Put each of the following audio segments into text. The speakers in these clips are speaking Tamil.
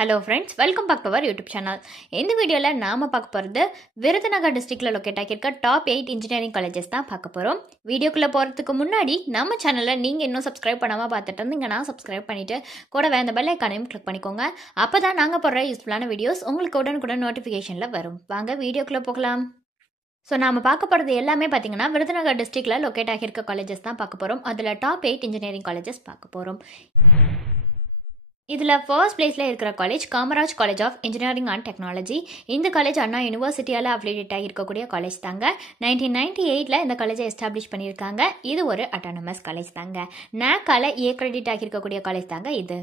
Hello friends, welcome back to our YouTube channel. இந்த வீடியோல நாம பார்க்க போறது விருதுநகர் டிஸ்ட்ரிக்ட்ல லொகேட் ஆகியிருக்க டாப் 8 இன்ஜினியரிங் காலேजेस தான் பார்க்க போறோம். வீடியோக்குள்ள போறதுக்கு முன்னாடி நம்ம சேனலை நீங்க இன்னும் சப்ஸ்கிரைப் பண்ணாம பார்த்துட்டு இருந்தீங்கன்னா சப்ஸ்கிரைப் பண்ணிட்டு கூடவே அந்த பெல் ஐகானையும் கிளிக் பண்ணிக்கோங்க. அப்பதான் நாங்க போடுற யூஸ்ஃபுல்லான வீடியோஸ் உங்களுக்கு உடனுக்குடன் நோட்டிஃபிகேஷன்ல வரும். வாங்க வீடியோக்குள்ள போகலாம். ஸோ நாம பார்க்க போகிறது எல்லாமே பார்த்தீங்கன்னா விருதுநகர் டிஸ்ட்ரிக்டில் லொக்கேட் ஆகியிருக்க காலேஜஸ் தான் பார்க்க போகிறோம். அதில் டாப் 8 இன்ஜினியரிங் காலேஜஸ் பார்க்க போகிறோம். இதில் ஃபர்ஸ்ட் பிளேஸில் இருக்கிற college Kamaraj college of engineering and technology. இந்த காலேஜ் அண்ணா யூனிவர்சிட்டியால் அஃபிலியேட் ஆகியிருக்கக்கூடிய காலேஜ் தாங்க. 1998 இந்த காலேஜை எஸ்டாப்ளிஷ் பண்ணியிருக்காங்க. இது ஒரு அட்டானமஸ் காலேஜ் தாங்க. NAAC-ஆல் ஏ கிரெடிட் ஆகியிருக்கக்கூடிய காலேஜ் தாங்க இது.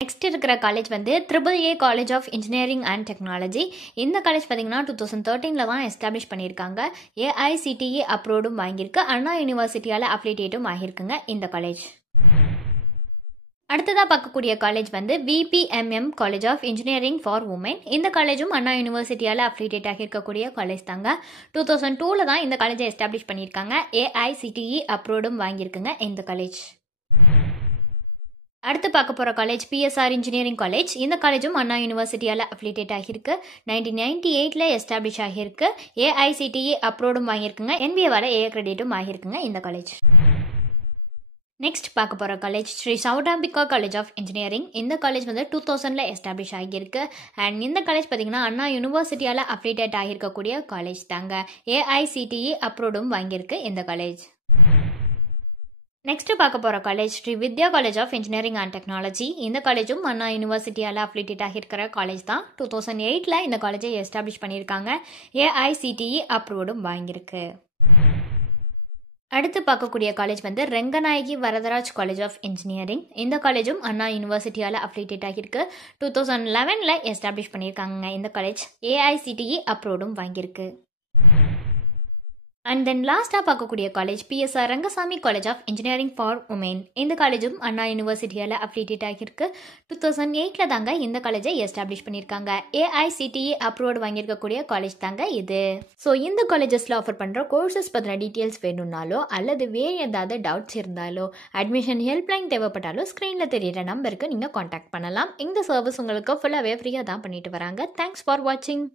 நெக்ஸ்ட் இருக்கிற காலேஜ் வந்து AAA college of engineering and technology. இந்த காலேஜ் பார்த்தீங்கன்னா 2013 தான் எஸ்டாப்ளிஷ் பண்ணியிருக்காங்க. AICTE அப்ரூவ்டும் வாங்கியிருக்கு. அண்ணா யூனிவர்சிட்டியால் அஃபிலியேட்டும் ஆகியிருக்குங்க இந்த காலேஜ். அடுத்ததாக பார்க்கக்கூடிய காலேஜ் வந்து VPMM college of engineering for women. இந்த காலேஜும் அண்ணா யூனிவர்சிட்டியால் அஃபிலியேட் ஆகியிருக்கக்கூடிய காலேஜ் தாங்க. 2002 தான் இந்த காலேஜை எஸ்டாப்ளிஷ் பண்ணியிருக்காங்க. AICTE அப்ரூவ்டும் வாங்கியிருக்குங்க இந்த காலேஜ். அடுத்து பார்க்க போகிற காலேஜ் PSR இன்ஜினியரிங் காலேஜ். இந்த காலேஜும் அண்ணா யூனிவர்சிட்டியால் அஃபிலியேட் ஆகியிருக்கு. 1998 எஸ்டாப்ளிஷ் ஆகியிருக்கு. AICTE அப்ரூவ்டும் வாங்கியிருக்குங்க. NBA-வால் ஏ கிரெடிட்டும் ஆகியிருக்குங்க இந்த காலேஜ். நெக்ஸ்ட் பார்க்க போகிற college Sri Chowdambika college of engineering. இந்த காலேஜ் வந்து 2000 எஸ்டாப்ளிஷ் ஆகியிருக்கு. அண்ட் இந்த காலேஜ் பார்த்தீங்கன்னா அண்ணா யூனிவர்சிட்டியால் அஃபிலியேட் ஆகியிருக்கக்கூடிய காலேஜ் தாங்க. AICTE அப்ரூவ்டும் வாங்கியிருக்கு இந்த காலேஜ். நெக்ஸ்ட் பார்க்க போகிற college Sri Vidya college of engineering and technology. இந்த காலேஜும் அண்ணா யூனிவர்சிட்டியால் அஃபிலியேட் ஆகியிருக்கிற காலேஜ் தான். 2008 இந்த காலேஜை எஸ்டாப்ளிஷ் பண்ணியிருக்காங்க. AICTE அப்ரூவ்டும் வாங்கியிருக்கு. அடுத்து பார்க்கக்கூடிய காலேஜ் வந்து Renganayaki Varadaraj college of engineering. இந்த காலேஜும் அண்ணா யூனிவர்சிட்டியால் அஃபிலியேட் ஆகியிருக்கு. 2011 எஸ்டாப்ளிஷ் பண்ணியிருக்காங்க இந்த காலேஜ். AICTE அப்ரூவ்டும் வாங்கியிருக்கு. அண்ட் தென் லாஸ்ட்டாக பார்க்கக்கூடிய college PSR Rangasamy college of engineering for women. இந்த காலேஜும் அண்ணா யூனிவர்சிட்டியால் அஃபிலியேட் ஆகியிருக்கு. 2008 தாங்க இந்த காலேஜை எஸ்டாப்ளிஷ் பண்ணியிருக்காங்க. AICTE அப்ரூவ்டு வாங்கியிருக்கக்கூடிய காலேஜ் தாங்க இது. ஸோ இந்த காலேஜஸில் ஆஃபர் பண்ணுற கோர்சஸ் பற்றின டீட்டெயில்ஸ் வேணும்னாலோ அல்லது வேறு ஏதாவது டவுட்ஸ் இருந்தாலோ அட்மிஷன் ஹெல்ப்லைன் தேவைப்பட்டாலோ ஸ்க்ரீனில் தெரியிற நம்பருக்கு நீங்கள் காண்டாக்ட் பண்ணலாம். இந்த சர்வீஸ் உங்களுக்கு ஃபுல்லாகவே ஃப்ரீயாக தான் பண்ணிட்டு வராங்க. தேங்க்ஸ் ஃபார் வாட்சிங்.